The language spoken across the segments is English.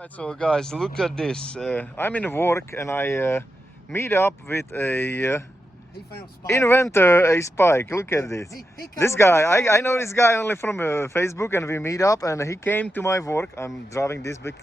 Right, so guys, look at this. I'm in work and I meet up with a He found spike. inventor, a spike. Look at this. This guy, I I know this guy only from Facebook, and we meet up and he came to my work. I'm driving this big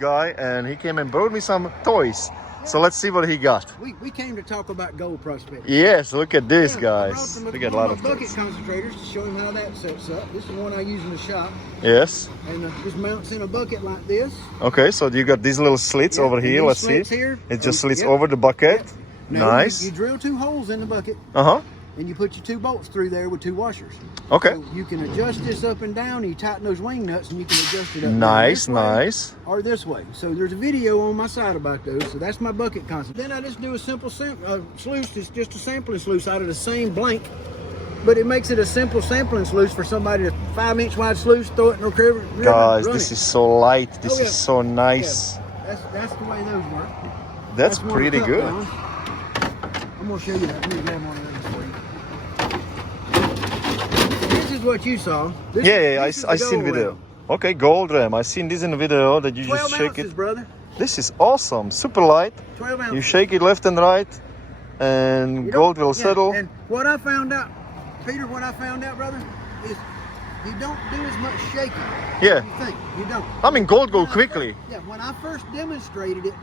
guy and he came and brought me some toys. So let's see what he got. We came to talk about gold prospecting. Yes, look at this, Yeah, guys. We got a lot of bucket toys. concentrators to show him how that sets up. This is the one I use in the shop. Yes. And this mounts in a bucket like this. Okay, so you got these little slits over here. Let's see. It just slits over the bucket. Now, Nice. You drill 2 holes in the bucket. Uh-huh. And you put your 2 bolts through there with 2 washers. Okay. So you can adjust this up and down, and you tighten those wing nuts, and you can adjust it up. Nice, this way nice. Or this way. So there's a video on my side about those. So that's my bucket concept. Then I just do a simple sluice. It's just a sampling sluice out of the same blank, but it makes it a simple sampling sluice for somebody to 5-inch wide sluice, throw it in the river. Guys, run this it. is so light. This Oh, yeah. is so nice. Yeah. That's the way those work. That's one pretty cut good. down. I'm gonna show you that. Let me grab one of those for you. This is what you saw. This I is the seen gold video. ram. Okay, gold ram. I seen this in the video that you 12 just shake ounces, it. brother. This is awesome. Super light. 12 ounces. You shake it left and right, and You gold don't- will yeah, settle. And what I found out, Peter, what I found out, brother, is you don't do as much shaking. Yeah. as You think you don't. I mean, gold go When I quickly. When I first demonstrated it,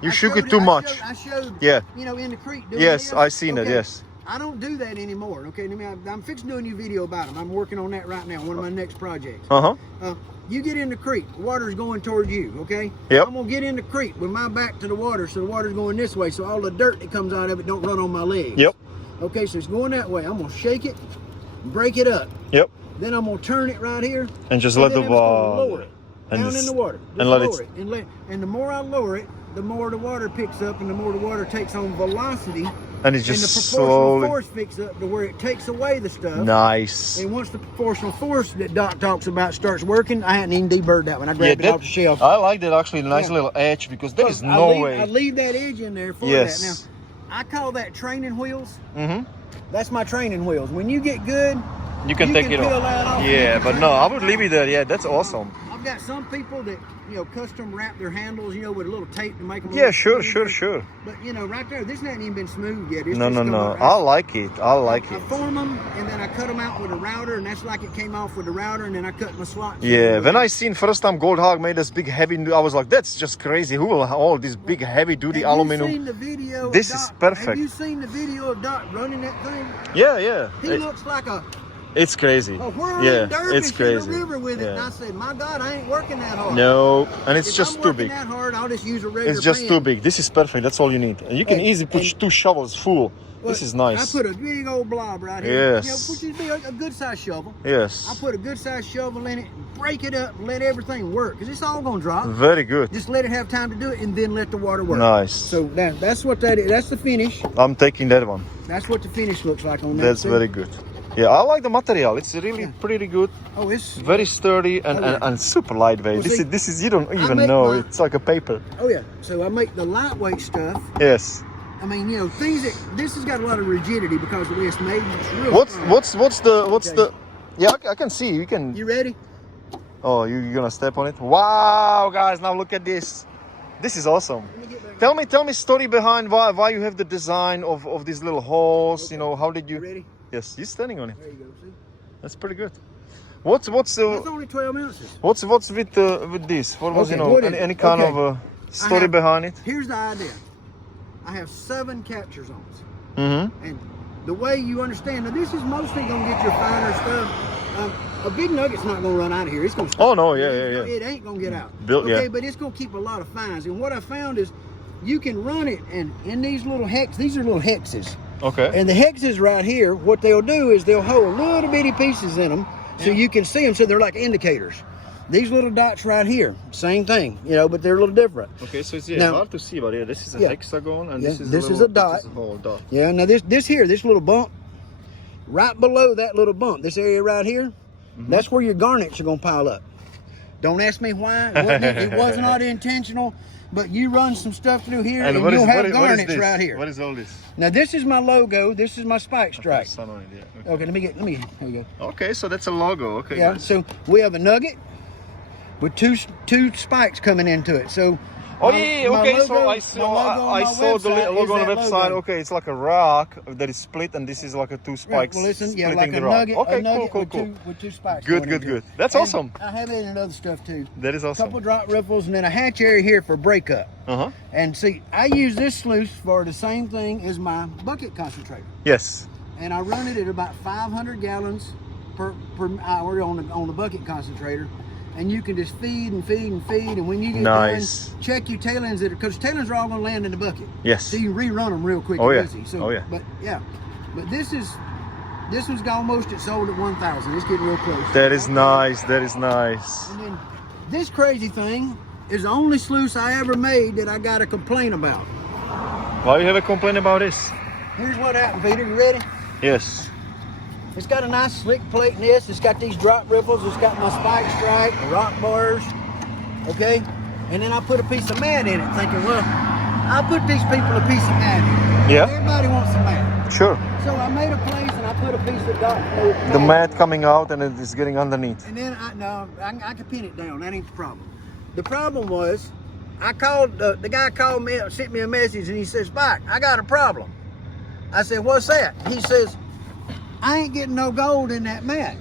You I shook showed it too much. I showed, Yeah. in the creek. Doing Yes, this. I seen it. Okay. Yes. I don't do that anymore. Okay, I'm fixing to do a new video about them. I'm working on that right now. One of my next projects. Uh-huh. You get in the creek, the water's going towards you, okay? Yep. I'm gonna get in the creek with my back to the water, so the water's going this way, so all the dirt that comes out of it don't run on my legs. Yep. Okay, so it's going that way. I'm gonna shake it, break it up. Yep. Then I'm gonna turn it right here. And just and let then the I'm just gonna water lower it and down just- in the water. and Just let it- lower it. And the more I lower it, the more the water picks up, and the more the water takes on velocity. And it's and just the proportional slowly. force picks up to where it takes away the stuff. Nice. And once the proportional force that Doc talks about starts working, I hadn't even deburred that one. I grabbed it off the shelf. I like that actually. Nice Yeah. little edge because there is I no leave, way. I leave that edge in there for Yes. that. Now, I call that training wheels. Mm-hmm. That's my training wheels. When you get good, You can take it peel off. that off. Yeah, but no, I would leave it there. Yeah, that's awesome. I've got some people that custom wrap their handles, with a little tape to make them. Yeah, sure. But right there, this hasn't even been smooth yet. It's No. just I like it. I like I it. form them and then I cut them out with a router, and that's like it came off with the router, and then I cut my slots. Yeah, when I seen first time Gold Hog made this big heavy, I was like, that's just crazy. Who will have all these big heavy duty Have aluminum? you seen the video? This of is Doc? perfect. Have you seen the video of Doc running that thing? Yeah. He looks like a It's crazy. whirling Yeah, dervish it's crazy. in the river with it. And Yeah. I said, my God, I ain't working that hard. No, and it's If just I'm too working big. that hard, I'll just use a regular It's just pan. too big. This is perfect. That's all you need. And you can And- easily put and- 2 shovels full. This is nice. I put a big old blob right here. Yes. Which would be a good size shovel. I Yes. put a good size shovel in it, break it up, let everything work, because it's all gonna drop. Very good. Just let it have time to do it, and then let the water work. Nice. So that's what that is. That's the finish. I'm taking that one. That's what the finish looks like on that. That's too. very good. Yeah, I like the material. It's really Yeah. pretty good. Oh, it's Very sturdy and, Oh, yeah. and super lightweight. Well, This see, is you don't even make know. my- It's like a paper. oh yeah. So I make the lightweight stuff. Yes. I mean, things that this has got a lot of rigidity because of the way it's made. It's real What's strong. the Okay. Yeah, I can see. You can. You ready? Oh, you're gonna step on it. Wow, guys! Now look at this. This is awesome. Let me get back. Tell me story behind why you have the design of these little holes. Okay. How did You you? ready? Yes, you're standing on it. There you go. See? That's pretty good. What's That's only 12 ounces. what's with this? What was Okay, what is any it? kind Okay. of story have- behind it? Here's the idea. I have 7 capture zones. Mm-hmm. And the way you understand, now this is mostly going to get your finer stuff. A big nugget's not going to run out of here. It's going to Oh no, yeah. It ain't going to get out. Built, okay, yeah. but it's going to keep a lot of fines. And what I found is you can run it, and in these little these are little hexes. Okay. And the hexes right here, what they'll do is they'll hold little bitty pieces in them so you can see them. So they're like indicators. These little dots right here, same thing, but they're a little different. Okay, so it's Now- hard to see, but this is a Yeah. hexagon, and Yeah, this is this a is little, a dot. This is a whole dot. Yeah, now this little bump, right below that little bump, this area right here, that's where your garnets are gonna pile up. Don't ask me why. It was not intentional, but you run some stuff through here and what you'll is- have what is garnets this? right here. What is all this? Now this is my logo. This is my spike strike. Sun on it, yeah. Okay, here you go. Okay, so that's a logo. Okay. Yeah, guys. so we have a nugget, with two spikes coming into it. So. Oh my- yeah, my okay. logo- So I my saw, logo on I my saw the website logo on is the that website. logo. Okay, it's like a rock that is split, and this is like a two Right, spikes well, listen, yeah, splitting like the a rock. nugget, Okay, a nugget cool. with two spikes. Good, going good, into good. it. That's And awesome. I have it in other stuff too. That is A awesome. couple drop riffles and then a hatch area here for breakup. Uh-huh. And see, I use this sluice for the same thing as my bucket concentrator. Yes. And I run it at about 500 gallons per hour on the bucket concentrator. And you can just feed and feed and feed. And when you get Nice. done, check your tail ends, because tail ends are all going to land in the bucket. Yes. So you can rerun them real quick Oh, and yeah. easy. So, Oh, yeah. But yeah, but this was almost it sold at 1,000. It's getting real close. That is nice. That is nice. And then this crazy thing is the only sluice I ever made that I got a complaint about. Why you have a complaint about this? Here's what happened, Peter. You ready? Yes. It's got a nice slick plate in this. It's got these drop riffles. It's got my spike strike, the rock bars. Okay? And then I put a piece of mat in it, thinking, well, I'll put these people a piece of mat in. Yeah. Everybody wants a mat. Sure. So I made a place and I put a piece of The mat coming out and it is getting underneath. And then I can pin it down. That ain't the problem. The problem was, I called the guy called me, sent me a message, and he says, "Spike, I got a problem." I said, "What's that?" He says, "I ain't getting no gold in that mat."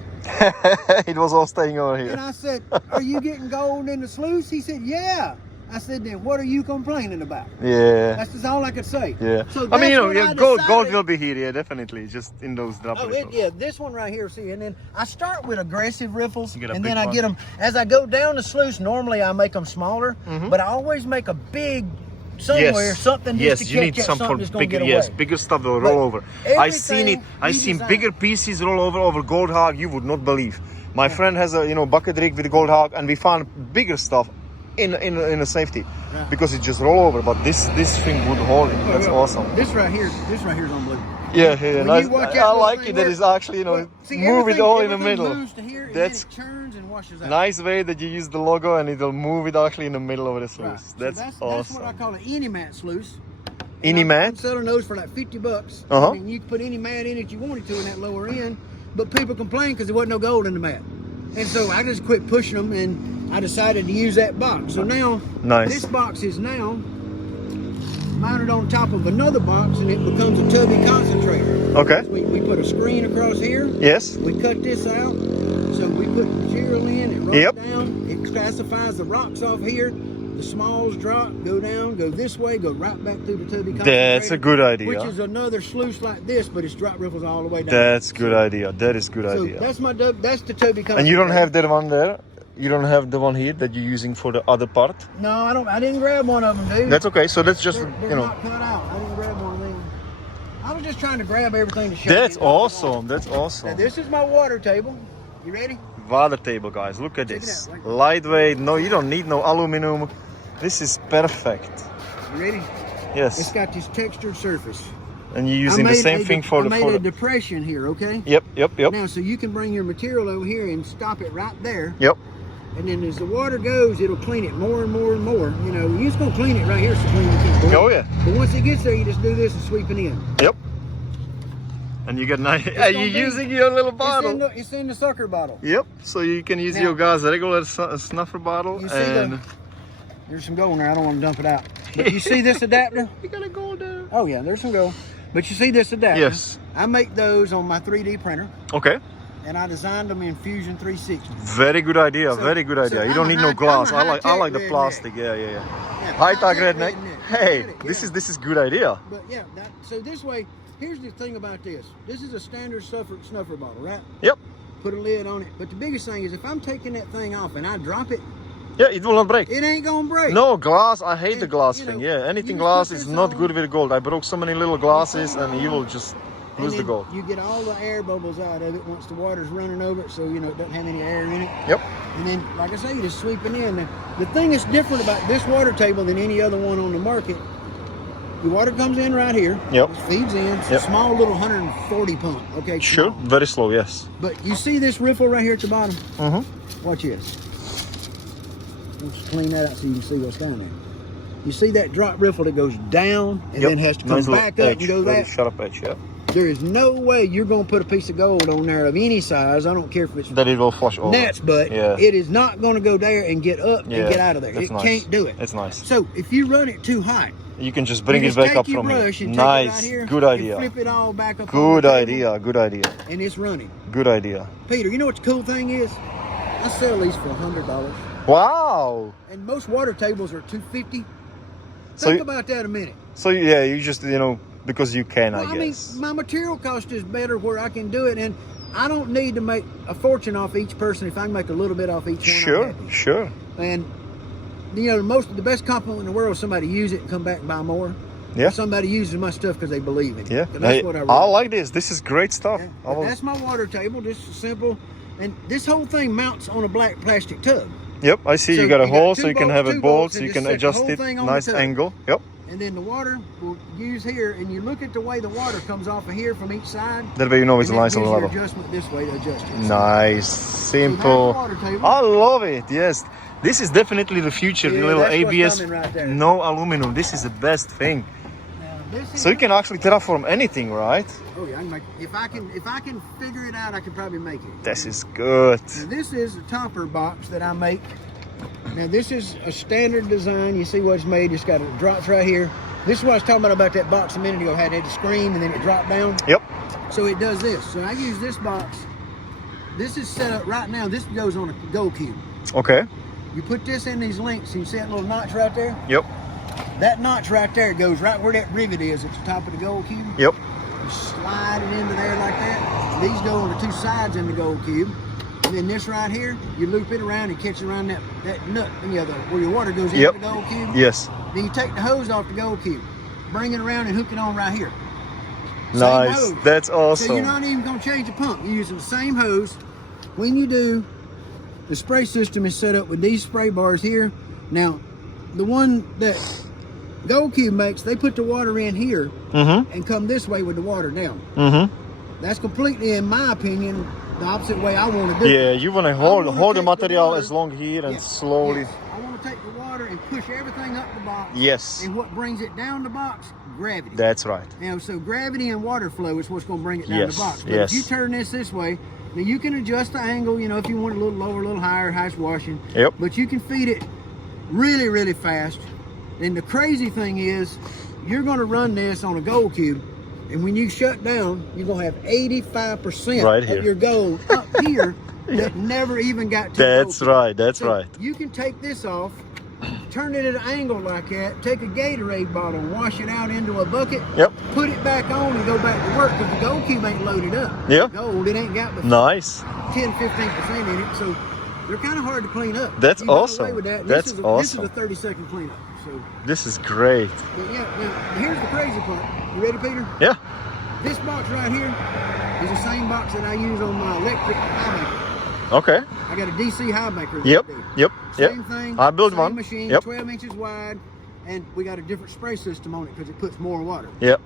It was all staying over And here. I said, "Are you getting gold in the sluice?" He said, "Yeah." I said, "Then what are you complaining about?" Yeah. That's just all I could say. Yeah. So I mean, you know, that's yeah, when gold decided- will be here, yeah, definitely. Just in those drop Oh, riffles. yeah, this one right here, see, and then I start with aggressive riffles, You get a and big then I one. get them, as I go down the sluice, normally I make them smaller, but I always make a big, somewhere, something just yes, to you catch need that some something for that's going to bigger, get away. yes, bigger stuff will But roll over. I seen it. everything I you seen design- bigger pieces roll over gold hog. You would not believe. My friend has a bucket rig with gold hog, and we found bigger stuff in a safety Right. because it just roll over. But this thing would hold it. That's awesome. This right here is unbelievable. Yeah, When nice. you watch I that little like thing it. That work- is actually Well, see, move it everything- all in the everything middle. moves to here, and That's then it turns and washes out. nice way that you use the logo and it'll move it actually in the middle of the Right. sluice. So That's that's awesome. what I call an any mat sluice. Any I'm mat? selling those for like $50. Uh-huh. I mean, you can put any mat in it you wanted to in that lower end, but people complain because there wasn't no gold in the mat. And so I just quit pushing them, and I decided to use that box. So now, Nice. this box is now mounted on top of another box, and it becomes a tubby concentrator. Okay. We put a screen across here. Yes. We cut this out, so we put material in, it rolls Yep. down, it classifies the rocks off here, the smalls drop, go down, go this way, go right back through the tubby concentrator. That's a good idea. Which is another sluice like this, but it's drop riffles all the way down. That's good idea. That is good So idea. that's that's the tubby concentrator. And you don't have that one there? You don't have the one here that you're using for the other part? No, I don't. I didn't grab one of them, dude. That's okay. So that's just, They're not cut out. I didn't grab one of them. I was just trying to grab everything to show That's you. awesome. That's Now, awesome. this is my water table. You ready? Water table, guys. Look at Check it this. out, right? Lightweight. No, you don't need no aluminum. This is perfect. You ready? It's Yes. got this textured surface. And you're using the same thing for I the... made For a the depression here, okay? yep. Now, so you can bring your material over here and stop it right there. Yep. And then as the water goes, it'll clean it more and more and more. You know, you're just going to clean it right here so clean you can't. Oh, yeah. But once it gets there, you just do this and sweep it in. Yep. And you get nice... gonna You're be- using your little bottle. It's in the sucker bottle. Yep. So you can use Now- your guys' regular snuffer bottle You see and... There's some gold in there. I don't want to dump it out. But you see this adapter? You gotta go there. Oh, yeah, there's some gold. But you see this adapter? Yes. I make those on my 3D printer, Okay. and I designed them in Fusion 360. Very good idea. So- very good idea. so You I'm don't a need no high- glass. I'm a I like high-tech the redneck. plastic. Yeah. Yeah, High-tech high-tech redneck. redneck. Hey, Got it, this yeah. is good idea. But yeah, so this way, here's the thing about this. This is a standard snuffer bottle, right? Yep. Put a lid on it. But the biggest thing is if I'm taking that thing off and I drop it, Yeah, it will not break. it ain't gonna break. No glass. I hate And, the glass you thing. know, Yeah, you anything just glass put is this not on. good with gold. I broke so many little glasses, and you will just And lose the then gold. You get all the air bubbles out of it once the water's running over it, so you know it doesn't have any air in it. Yep. And then, like I say, you just sweep it in. Now, the thing that's different about this water table than any other one on the market, the water comes in right here. Yep. It feeds in. It's Yep. a small little 140 pump. Okay. Sure. small. Very slow. Yes. But you see this riffle right here at the bottom? Mm-hmm. Watch this. Let's clean that out so you can see what's down there. You see that drop riffle that goes down and then has to come nice little back up edge. and go Very that? sharp edge. Yeah. There is no way you're going to put a piece of gold on there of any size. I don't care if it's That it will flush over. nuts, but it is not going to go there and get up and get out of there. It can't do it. It's nice. So if you run it too hot, you can just bring it back up from here. Nice. Right here, good idea. Flip it all back up. Good idea. Good idea. And it's running. Good idea. Peter, you know what the cool thing is? I sell these for $100. Wow. And most water tables are $250. So Think about that a minute. So yeah, you just because you can, Well, I guess. mean, my material cost is better where I can do it, and I don't need to make a fortune off each person. If I can make a little bit off each one, Sure, I'm happy. sure. And the best compliment in the world is somebody use it and come back and buy more. Yeah. Somebody uses my stuff because they believe in it. Yeah. And that's what I really like this. This is great stuff. Yeah. But that's my water table, just simple. And this whole thing mounts on a black plastic tub. Yep, I see. So you got a you hole, got so you can have a two bolt, bolts so and you just can set the adjust whole it. thing on the Nice tub. angle. Yep. And then the water will use here, and you look at the way the water comes off of here from each side. That way you know it's and nice it and gives you level. adjustment this way to adjust it. Nice, simple. So that's the water table. I love it. Yes, this is definitely the future. The Yeah, little that's what's ABS, coming right there. no aluminum. This is the best thing. Now, this is So you can actually terraform anything, right? Oh yeah, I can make it. If I can figure it out, I can probably make it. This is good. Now, this is a topper box that I make. Now this is a standard design. You see what it's made. It's got it drops right here. This is what I was talking about that box a minute ago. Had the screen and then it dropped down. Yep. So it does this. So I use this box. This is set up right now. This goes on a gold cube. Okay. You put this in these links. And you see that little notch right there? Yep. That notch right there goes right where that rivet is at the top of the gold cube. Yep. You slide it into there like that. These go on the two sides in the gold cube. And then this right here, you loop it around and catch it around that nut, where your water goes into the gold cube. Yes. Then you take the hose off the gold cube, bring it around and hook it on right here. Same Nice. hose. That's So awesome. you're not even gonna change the pump. You're using the same hose. When you do, the spray system is set up with these spray bars here. Now, the one that Gold Cube makes, they put the water in here and come this way with the water down. That's completely, in my opinion, the opposite way I want to do it. Yeah, you want to hold the material as long here and slowly. Yes. I want to take the water and push everything up the box. Yes. And what brings it down the box? Gravity. That's right. Now, so gravity and water flow is what's going to bring it down Yes, the box. But yes. if you turn this way, now you can adjust the angle, if you want it a little lower, a little higher, high washing. Yep. But you can feed it really, really fast. And the crazy thing is, you're going to run this on a gold cube, and when you shut down, you're going to have 85% Right here. of your gold up here that never even got to That's the gold right. That's cube. So right. You can take this off, turn it at an angle like that, take a Gatorade bottle, wash it out into a bucket, Yep. put it back on and go back to work, because the gold cube ain't loaded up. Yeah. Gold, it ain't got but Nice. 10-15% in it, so they're kind of hard to clean up. That's You get away awesome. with that. That's This awesome. is a 30-second cleanup. So, This is great. but yeah, now here's the crazy part. You ready, Peter? Yeah. This box right here is the same box that I use on my electric high maker. Okay. I got a DC high maker. Yep. that I do. Yep. Yep. Same thing. I built same one. machine, Yep. 12 inches wide, and we got a different spray system on it because it puts more water. Yep.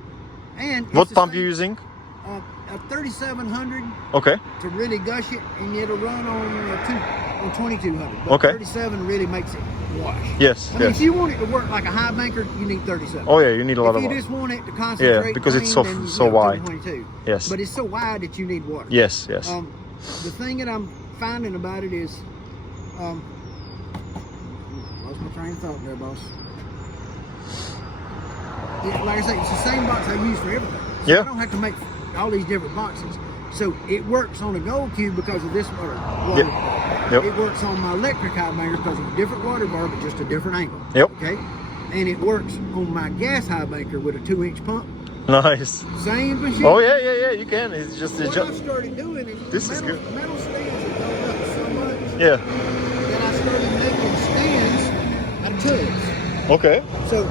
And it's What the pump same- you using? A 3700 Okay. to really gush it, and it'll run on 2200. But Okay. 37 really makes it wash. Yes. I mean, Yes. if you want it to work like a high banker, you need 37. Oh yeah, you need a lot if of you water. just want it to concentrate, Yeah, because it's clean, so- then, so wide. 22. Yes. But it's so wide that you need water. Yes. Yes. The thing that I'm finding about it is, lost my train of thought there, boss. Yeah, like I say, it's the same box I use for everything. So Yeah. I don't have to make all these different boxes. So it works on a gold cube because of this water. Yep. It works on my electric high banker because of a different water bar, but just a different angle. Yep. Okay. And it works on my gas high banker with a 2-inch pump. Nice. Same machine. Oh yeah. You can. It's just. What I've started doing is This is metal, good. metal stands have gone up so much Yeah. that I started making stands out of tubs. Okay. So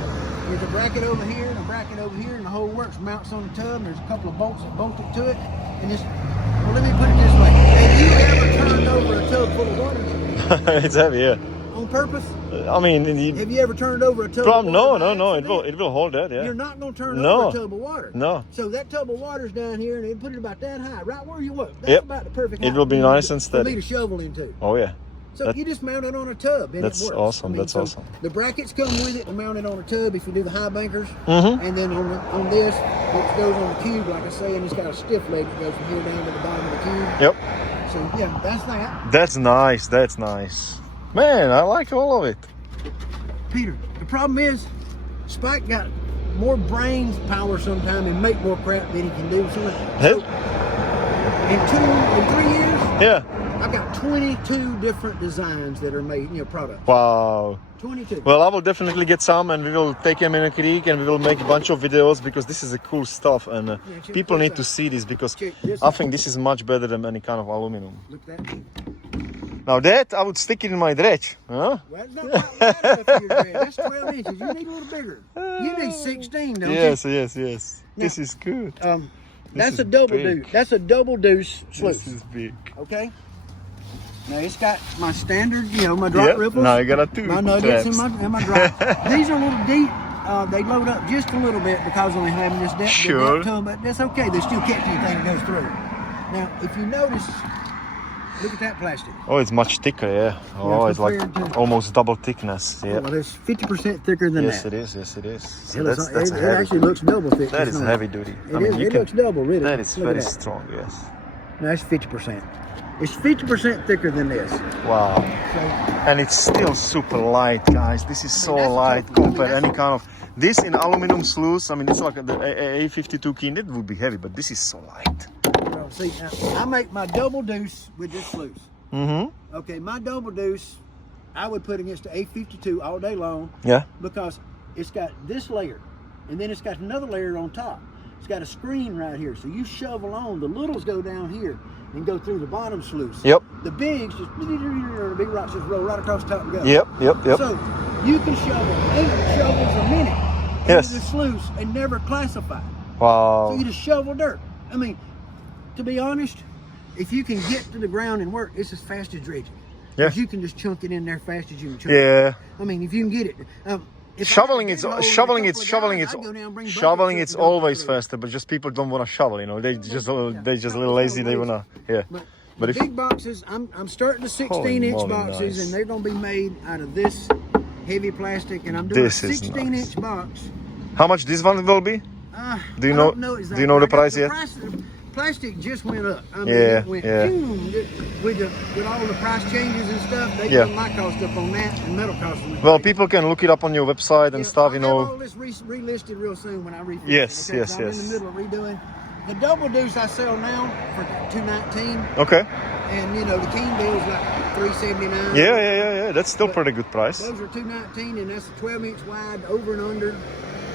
there's a bracket over here and a bracket over here, and the whole works mounts on the tub. And there's a couple of bolts that bolt it to it. And it's, well, let me put it this way: have you ever turned over a tub full of water It's heavy. Yeah. on purpose? I mean, Have you ever turned over a tub? of water no. by It will. accident? It will hold that. Yeah. You're not going to turn No. over a tub of water. No. So that tub of water's down here, and they put it about that high, right where you look. That's Yep. about the perfect It height will be for nice me and to- steady. For me to shovel into. Oh yeah. So you just mount it on a tub and That's it works. awesome. That's awesome. The brackets come with it to mount it on a tub if you do the high bankers. Mm-hmm. And then on this, it goes on the cube, like I say, and it's got a stiff leg that goes from here down to the bottom of the cube. Yep. So yeah, that's that. That's nice. That's nice. Man, I like all of it. Peter, the problem is, Spike got more brain power sometime and make more crap than he can do. So in 3 years, Yeah. I've got 22 different designs that are made, products. Wow. 22. Well, I will definitely get some, and we will take them in a creek, and we will make a bunch of videos because this is a cool stuff, and people need to see this because I think this is much better than any kind of aluminum. Look at that. Now that I would stick it in my dredge, huh? Well, it's not quite wide enough for your dredge. That's 12 inches. You need a little bigger. You need 16, don't Yes, you? yes. Now, This is good. That's is a double big. deuce. That's a double deuce sluice. This is big. Okay. Now it's got my standard, my drop ripples. Now you got a two my nuggets traps. and my drop. These are a little deep. They load up just a little bit because of having this depth, Sure. depth to them, but that's okay. They still catch anything that goes through. Now, if you notice, look at that plastic. Oh, it's much thicker, yeah. Oh, it's like compared to- almost double thickness. Yeah. Well, it's 50% thicker than Yes, that. it is. Yes, it is. So It looks- that's it heavy. actually looks double thick. That it's is not. heavy duty. It looks double, really. That is Look at very that. strong. Yes. No, that's 50%. It's 50% thicker than this. Wow. So, And it's still super light, guys. This is so that's a light tough one. compared that's any kind of. This in aluminum sluice. I mean, it's like the A52 king. It would be heavy, but this is so light. see, now, I make my double deuce with this sluice. Mm-hmm. Okay, my double deuce, I would put against the A52 all day long. Yeah. Because it's got this layer, and then it's got another layer on top. It's got a screen right here, so you shovel on. The littles go down here and go through the bottom sluice. Yep. The bigs just the big rocks just roll right across the top and go. Yep. So you can shovel 8 shovels a minute Yes. into the sluice and never classify. So Wow. you just shovel dirt. I mean, to be honest, if you can get to the ground and work, it's as fast as dredging. Yeah. 'Cause you can just chunk it in there fast as you can chunk Yeah. it. I mean, if you can get it. If I Shoveling had it's a big hole with a shoveling couple it's of shoveling guys, it's I'd go down and bring shoveling buckets it's up and dump it always through. faster, but just people don't want to shovel. You know, they just a little lazy. They wanna But the if big boxes, I'm starting the 16-inch moly, boxes, nice. and they're going to be made out of this heavy plastic, and I'm doing This a is 16-inch nice. box. how much this one will be? Do you I know? don't know exactly. Do you know the I got price yet? Plastic just went up. I mean, Yeah, it went yeah. boom, with all the price changes and stuff. They Yeah. put my cost up on that, and metal cost went Well, crazy. people can look it up on your website and stuff. You I'll have know. all this relisted real soon when I refinish Yes, it. Okay, yes, so I'm yes. in the middle of redoing. The double deuce I sell now for $219, Okay. and the king bill's like $379. Yeah. That's still pretty good price. Those are $219, and that's a 12-inch wide, over and under,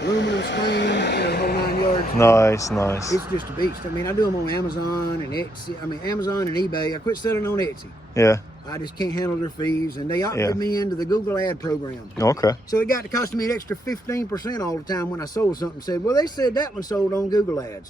aluminum screen, whole 9 yards. Nice. It's just a beast. I mean, I do them on Amazon and Etsy. I mean, Amazon and eBay. I quit selling on Etsy. Yeah. I just can't handle their fees, and they opted me into the Google ad program. Okay. So it got to cost me an extra 15% all the time when I sold something. Said, well, they said that one sold on Google ads.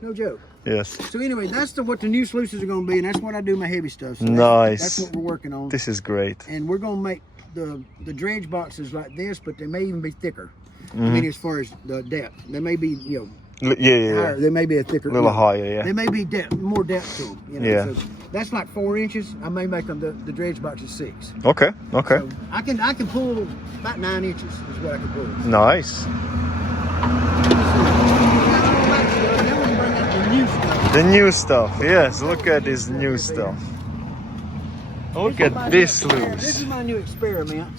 No joke. Yes. So anyway, that's what the new sluices are going to be, and that's what I do my heavy stuff. So Nice. That's what we're working on. This is great. And we're going to make the dredge boxes like this, but they may even be thicker. Mm-hmm. I mean, as far as the depth, they may be Yeah. higher. They may be a thicker, A little higher, yeah. They may be more depth to them. Yeah. So that's like 4 inches. I may make them the dredge box is 6. Okay. So I can pull about 9 inches is what I can pull. Nice. Then we can bring out the new stuff. The new stuff. Yes. Look at this new stuff. Look at this This sluice. is my new experiment.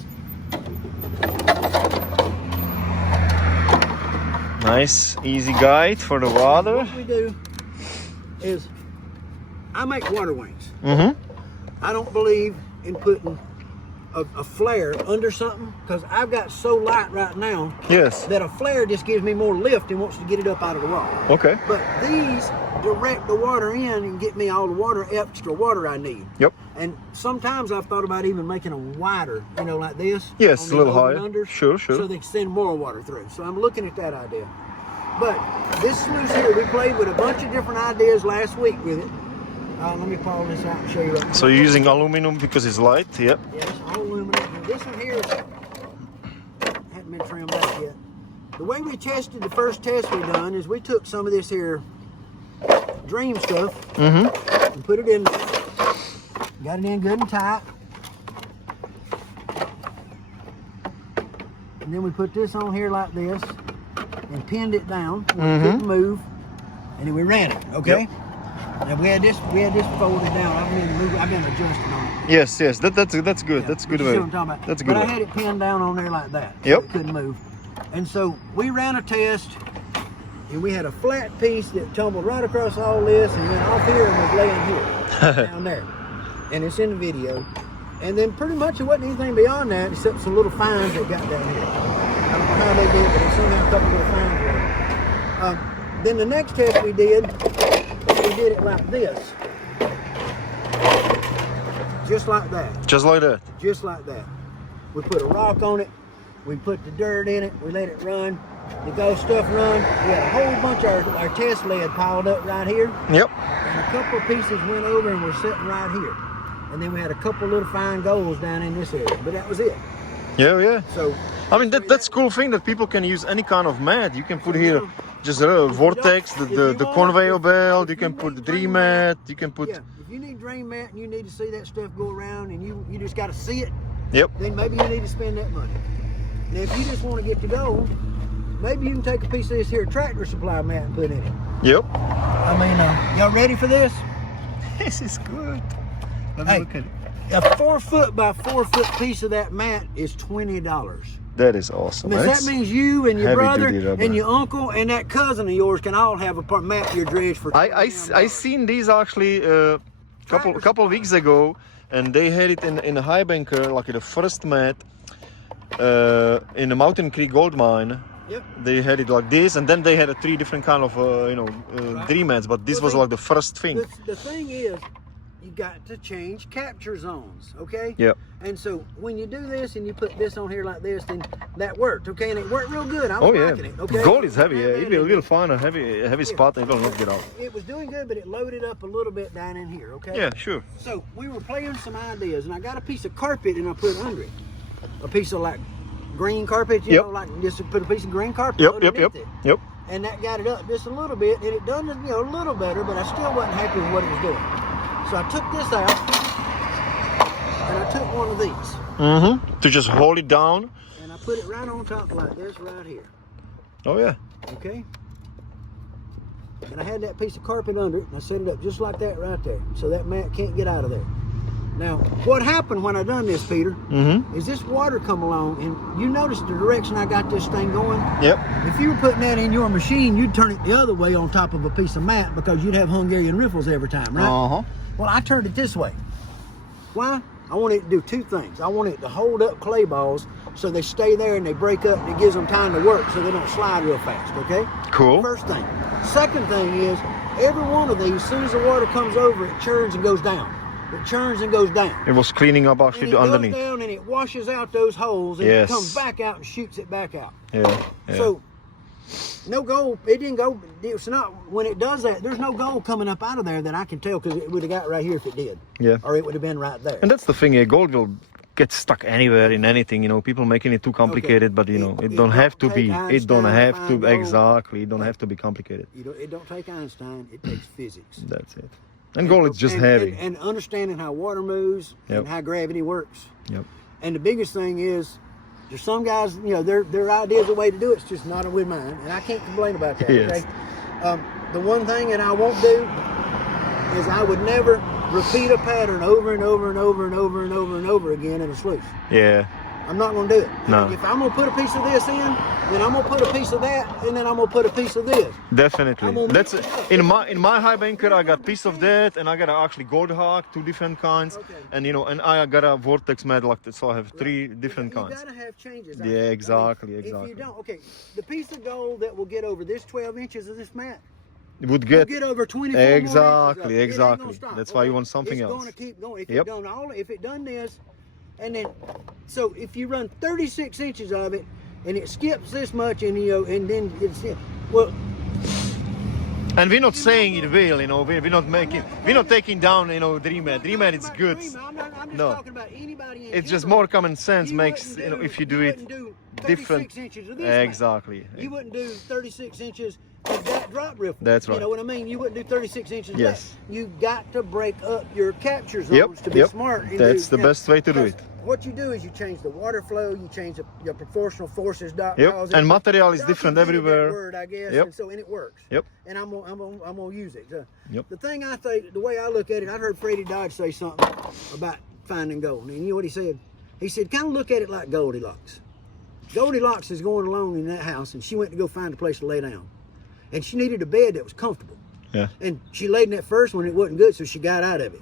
Nice, easy guide for the water. What we do is I make water wings. Mm-hmm. I don't believe in putting a flare under something because I've got so light right now Yes. that a flare just gives me more lift and wants to get it up out of the water. Okay. But these direct the water in and get me all the extra water I need. Yep. And sometimes I've thought about even making them wider, like this. Yes, on a the little over and higher. unders, Sure. So they can send more water through. So I'm looking at that idea. But this sluice here, we played with a bunch of different ideas last week with it. Let me pull this out and show you. So you're using aluminum because it's light. Yep. Yes, all aluminum. And this one here hasn't been trimmed back yet. The way we tested the first test we done is we took some of this here dream stuff Mm-hmm. and put it in, got it in good and tight. And then we put this on here like this and pinned it down. It couldn't move. And then we ran it, okay? Now we had this folded down. I've been adjusting on it. Yes, that's good. Yeah, That's good you way. see what I'm talking about? That's a good But I way. had it pinned down on there like that. Yep. So it couldn't move. And so we ran a test, and we had a flat piece that tumbled right across all this and went off here and was laying here, down there. And it's in the video. And then pretty much it wasn't anything beyond that except some little fines that got down here. I don't know how they did, but somehow a couple little fines were. Then the next test we did it like this. Just like that. Just like that. Just like that. We put a rock on it. We put the dirt in it. We let it run. The go stuff run. We had a whole bunch of our test lead piled up right here. Yep. And a couple of pieces went over and were sitting right here. And then we had a couple little fine goals down in this area. But that was it. Yeah. So I mean, that's cool thing that people can use any kind of mat. You can put here just a vortex, the conveyor belt. You can put the dream mat. You can put. Yeah, if you need dream mat and you need to see that stuff go around and you just got to see it. Yep. Then maybe you need to spend that money. Now, if you just want to get to go, maybe you can take a piece of this here tractor supply mat and put in it. Yep. I mean, y'all ready for this? This is good. Let me look at it. A 4 foot by 4 foot piece of that mat is $20. That is awesome. That means you and your heavy brother duty rubber. and your uncle and that cousin of yours can all have a mat your dredge for $20. I seen these actually couple of weeks ago, and they had it in a high banker, like the first mat in the Mountain Creek gold mine. Yep. They had it like this, and then they had 3 different kind of dream mats, but this was like the first thing. The thing is, you got to change capture zones, okay? Yep. And so when you do this and you put this on here like this, then that worked, okay? And it worked real good. I was liking it, okay? Gold is heavy. Yeah, you'll find a heavy spot and it will not get out. It was doing good, but it loaded up a little bit down in here, okay? Yeah, sure. So we were playing some ideas, and I got a piece of carpet and I put under it. A piece of like green carpet, you know, like just put a piece of green carpet underneath it. Yep. And that got it up just a little bit, and it done a little better, but I still wasn't happy with what it was doing. So I took this out, and I took one of these. To just hold it down. And I put it right on top like this right here. Oh yeah. Okay? And I had that piece of carpet under it, and I set it up just like that right there, so that mat can't get out of there. Now, what happened when I done this, Peter, is this water come along, and you notice the direction I got this thing going? Yep. If you were putting that in your machine, you'd turn it the other way on top of a piece of mat because you'd have Hungarian riffles every time, right? Well, I turned it this way. Why? I want it to do 2 things. I want it to hold up clay balls so they stay there and they break up, and it gives them time to work so they don't slide real fast, okay? Cool. First thing. Second thing is, every one of these, as soon as the water comes over, it churns and goes down. It churns and goes down. It was cleaning up actually the underneath. It goes down and it washes out those holes, and it comes back out and shoots it back out. Yeah. So, no gold, it didn't go, it's not, when it does that, there's no gold coming up out of there that I can tell, because it would have got right here if it did. Yeah. Or it would have been right there. And that's the thing, gold will get stuck anywhere in anything, people making it too complicated, but it don't have to be. It don't have to, exactly, it don't have to be complicated. It don't take Einstein, it takes physics. That's it. And gold is just heavy. And understanding how water moves and how gravity works. Yep. And the biggest thing is, there's some guys, their ideas a way to do it's just not with mine, and I can't complain about that. Yes. Okay. The one thing that I won't do is I would never repeat a pattern over and over and over and over and over and over again in a sluice. Yeah. I'm not going to do it. No. If I'm going to put a piece of this in, then I'm going to put a piece of that, and then I'm going to put a piece of this. Definitely. That's in my high banker. I got piece of that, and I got actually gold hack, 2 different kinds, and and I got a vortex mat like that, so I have 3 different kinds. You got to have changes. Yeah, exactly. If you don't, okay, the piece of gold that will get over this 12 inches of this mat, it would get over 24 exactly. more inches of it. That's why you want something else. It's going to keep going. If it done this, and then, so if you run 36 inches of it, and it skips this much, and and then it's well. And we're not saying it will, we're not taking down, dream mat. Dream mat is good. I'm just talking about anybody. It's just more common sense makes, if you do it different. Inches of this exactly. You wouldn't do 36 inches of that drop riffle. That's right. You know what I mean? You wouldn't do 36 inches. Yes. You got to break up your capture zones to be smart. That's the best way to do it. what you do is you change the water flow, you change the proportional forces. Doc Yep. calls it. And material is Doc different invented that everywhere. word, I guess. Yep. And it works. Yep. And I'm gonna use it. So Yep. The thing I think, the way I look at it, I heard Freddie Dodge say something about finding gold, and you know what he said? He said, kind of look at it like Goldilocks. Goldilocks is going along in that house, and she went to go find a place to lay down, and she needed a bed that was comfortable. Yeah. And she laid in that first one, it wasn't good, so she got out of it.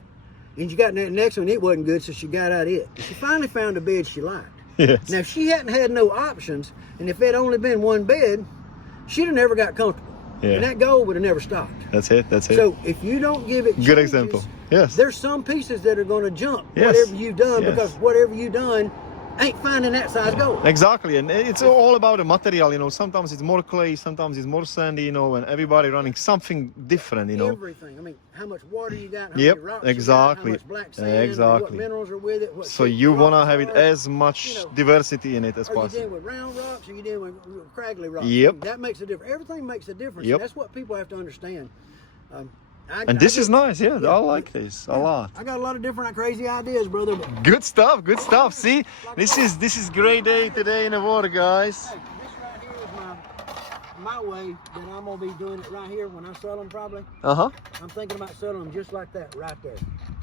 And she got in that next one, it wasn't good, so she got out of it. And she finally found a bed she liked. Yes. Now, if she hadn't had no options, and if it had only been one bed, she'd have never got comfortable. Yeah. And that gold would have never stopped. That's it. That's it. So if you don't give it Good changes, example. Yes. there's some pieces that are going to jump Yes. whatever you've done Yes. because whatever you've done ain't finding that size gold. Exactly, and it's all about the material, you know. Sometimes it's more clay, sometimes it's more sandy, you know, and everybody running something different, you know. Everything. I mean, how much water you got, how Yep, many rocks exactly. you got, how much black sand, Exactly. what minerals are with it. What So shape you the want to rocks have it are. as much You know, diversity in it as Are you possible. dealing with round rocks or are you dealing with craggly rocks? Yep. That makes a difference. Everything makes a difference. Yep. And that's what people have to understand. And this is just- nice, yeah. I like this a lot. I got a lot of different crazy ideas, brother. But Good stuff, good stuff. See, this is great day today in the water, guys. hey, this right here is my way that I'm gonna be doing it right here when I sell them. Probably, Uh-huh. I'm thinking about selling them just like that right there.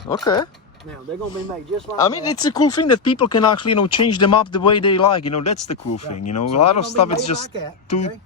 Okay. Now they're gonna be made just like. I mean, that. it's a cool thing that people can actually, you know, change them up the way they like. You know, that's the cool Right. thing. You know, So a lot they're of gonna stuff be it's made just like that, too. okay?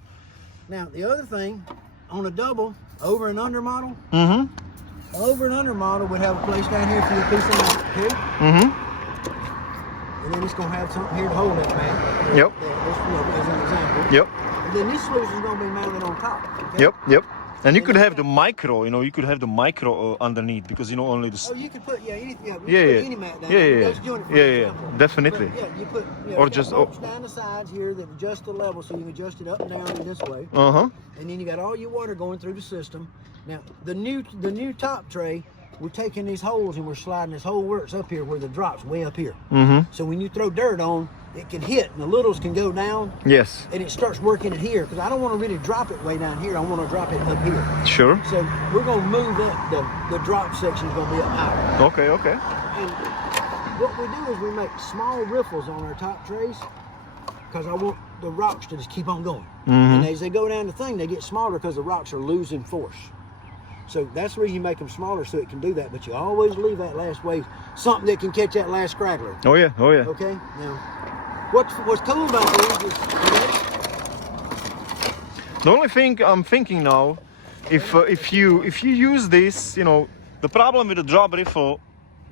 Now the other thing, on a double over and under model, Mm-hmm. over and under model would have a place down here for your piece of mat, okay? Mm-hmm. And then it's gonna have something here to hold that mat. Yep. As an example. Yep. And then this sluice is gonna be mounted on top. Okay? Yep. Yep. And you could have the micro, you know, you could have the micro underneath because you know only the. Oh, you can put anything. Yeah, Yeah, put yeah. any mat down. Yeah, there. yeah, Those joint it for yeah, example. yeah, definitely. But, yeah, you put Or you just- got bolts down the sides here that adjust the level, so you can adjust it up and down in this way. Uh-huh. And then you got all your water going through the system. Now the new top tray, we're taking these holes and we're sliding this whole works up here where the drop's way up here. Mm-hmm. So when you throw dirt on, it can hit and the littles can go down Yes. and it starts working it here because I don't want to really drop it way down here. I want to drop it up here. Sure. So we're gonna move up. The drop section's gonna be up higher. Okay. Okay. And what we do is we make small riffles on our top trays because I want the rocks to just keep on going. And as they go down the thing, they get smaller because the rocks are losing force. So that's the reason you make them smaller so it can do that. But you always leave that last wave, something that can catch that last scraggler. Oh yeah. Oh yeah. Okay? Now, what's cool about these is, The only thing I'm thinking now, if you use this, you know, the problem with the drop riffle,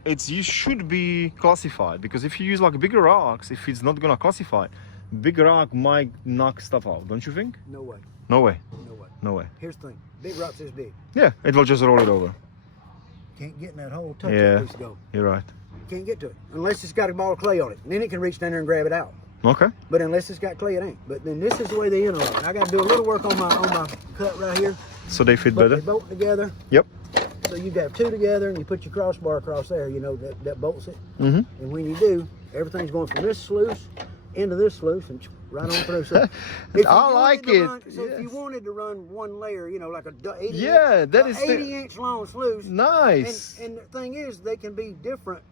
it's you should be classified because if you use like bigger rocks, if it's not gonna classify, big rock might knock stuff out. Don't you think? no way, No way. no way. No way. Here's the thing, big rocks this big. Yeah, it will just roll it over. Can't get in that hole, touch Yeah. that piece of gold. You're right. Can't get to it unless it's got a ball of clay on it. And then it can reach down there and grab it out. Okay. But unless it's got clay, it ain't. But then this is the way they interlock. I got to do a little work on my cut right here. So they fit But better. they bolt together. Yep. So you got two together, and you put your crossbar across there. You know that bolts it. Mm-hmm. And when you do, everything's going from this sluice into this sluice and right on through. So if you I wanted like to it. run- so if you Yes. wanted to run one layer, you know, like a 80 Yeah, that is the- 80-inch long sluice. Nice. And the thing is, they can be different.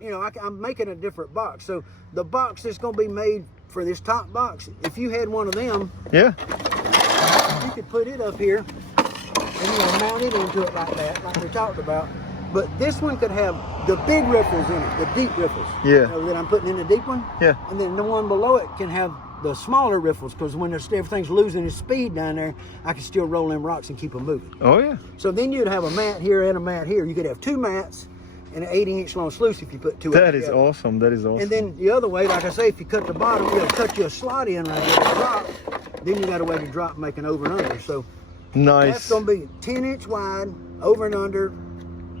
You know, I'm making a different box. So the box that's going to be made for this top box, if you had one of them, Yeah. you could put it up here and mount it into it like that, like we talked about. But this one could have the big riffles in it, the deep riffles. Yeah. You know, that I'm putting in the deep one. Yeah. And then the one below it can have the smaller riffles because when everything's losing its speed down there, I can still roll them rocks and keep them moving. Oh yeah. So then you'd have a mat here and a mat here. You could have two mats and an 80-inch long sluice if you put two of them That is together. awesome. That is awesome. And then the other way, like I say, if you cut the bottom, you gotta cut you a slot in right here to drop. Then you got a way to drop, and make an over and under. So that's Nice. gonna be 10-inch wide, over and under,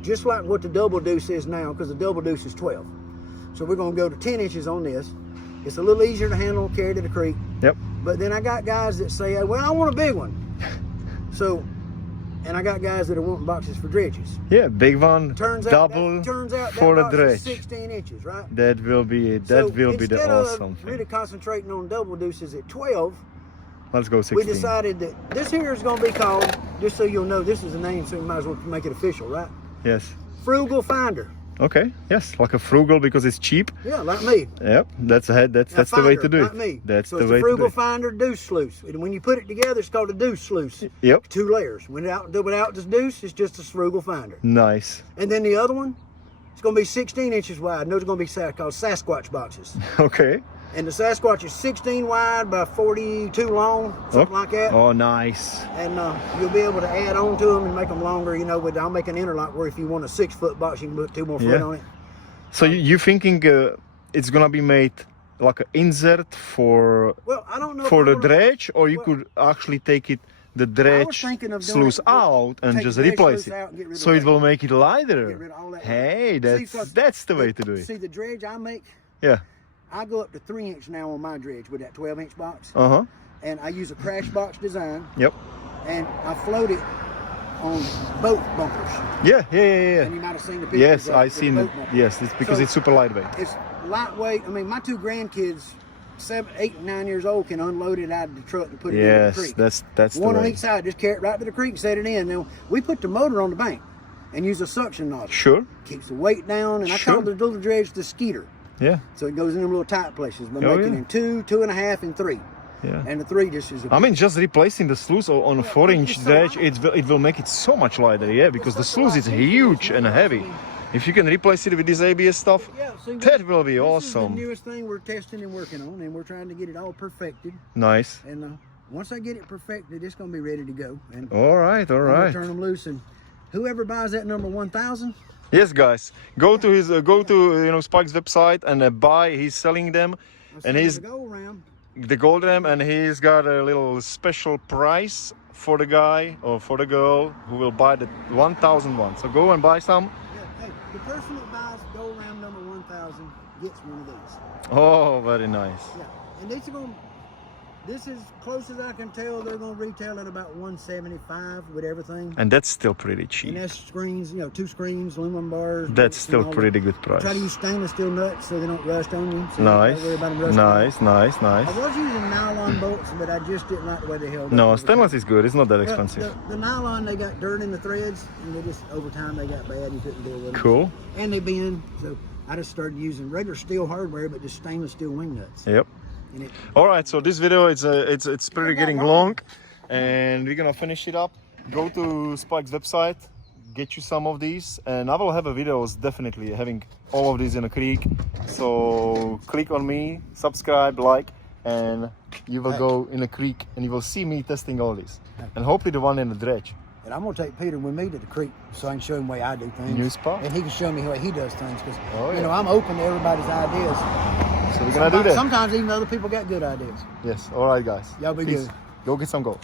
just like what the double deuce is now, because the double deuce is 12. So we're gonna go to 10 inches on this. It's a little easier to handle, carry to the creek. Yep. But then I got guys that say, well, I want a big one. So, and I got guys that are wanting boxes for dredges. Yeah, big one. Turns out double that for the box is dredge. 16 inches, right? That will be it. That So will be the instead awesome of thing. really concentrating on double deuces at 12, Let's go 16. we decided that this here is going to be called, just so you'll know, this is the name, so we might as well make it official, right? Yes. Frugal Finder. Okay, yes, like a frugal because it's cheap. Yeah, like me. Yep, that's the way to do like it. Me. That's so the it's way a to do frugal it. finder deuce sluice. And when you put it together, it's called a deuce sluice. Yep. 2 layers. Without this deuce, it's just a frugal finder. Nice. And then the other one, it's going to be 16 inches wide. And those are going to be called Sasquatch boxes. Okay. And the Sasquatch is 16 wide by 42 long, something like that. Oh, nice. And you'll be able to add on to them and make them longer. You know, I'll make an interlock where if you want a 6-foot box, you can put 2 more foot on it. So you thinking it's gonna be made like an insert for I don't know for the dredge, or you could actually take it the dredge sluice out and just replace it, so it will make it lighter. Hey, that's the way to do it. See the dredge I make? Yeah. I go up to 3-inch now on my dredge with that 12-inch box. And I use a crash box design. Yep. And I float it on boat bumpers. Yeah. And you might have seen the pictures. Yes, I seen it. Yes, it's because it's super lightweight. It's lightweight. I mean, my 2 grandkids, 7, 8, and 9 years old, can unload it out of the truck and put it in the creek. Yes, that's one the on way. each side. Just carry it right to the creek and set it in. Now we put the motor on the bank and use a suction nozzle. Sure. Keeps the weight down, and I call the little dredge the skeeter. Yeah. So it goes in them little tight places. But making in 2, 2.5, and 3. Yeah. And the 3 just is. I mean, just replacing the sluice on a 4-inch dredge, it will make it so much lighter. Yeah, because the sluice is huge and heavy. If you can replace it with this ABS stuff, that will be awesome. This is the newest thing we're testing and working on, and we're trying to get it all perfected. Nice. And once I get it perfected, it's going to be ready to go. And all right. turn them loose, and whoever buys that number 1,000. Yes, guys, go to his Spike's website and buy. He's selling them, and he's the gold ram, and he's got a little special price for the guy or for the girl who will buy the 1,000 one. So go and buy some. Yeah, hey, the person that buys gold ram number 1,000 gets one of these. Oh, very nice. Yeah, and these are going. This is close as I can tell. They're going to retail at about $175 with everything. And that's still pretty cheap. And that's screens, 2 screens, aluminum bars. That's still pretty good price. Try to use stainless steel nuts so they don't rust on you. So Nice. You don't worry about them rusting. Nice. I was using nylon bolts, but I just didn't like the way they held up. No, stainless is good. It's not that expensive. The nylon, they got dirt in the threads, and they just, over time, they got bad. You couldn't deal with them. Cool. And they bend, so I just started using regular steel hardware, but just stainless steel wing nuts. Yep. All right, so this video it's pretty getting long, and we're gonna finish it up. Go to Spike's website, get you some of these, and I will have a videos definitely having all of these in a creek. So click on me, subscribe, like, and you will go in a creek and you will see me testing all these, and hopefully the one in the dredge. And I'm gonna take Peter with me to the creek so I can show him the way I do things. New spot? And he can show me the way he does things, because yeah. I'm open to everybody's ideas. So we're gonna do that. Sometimes even other people got good ideas. Yes. All right, guys. Y'all be Peace. good. Go get some gold.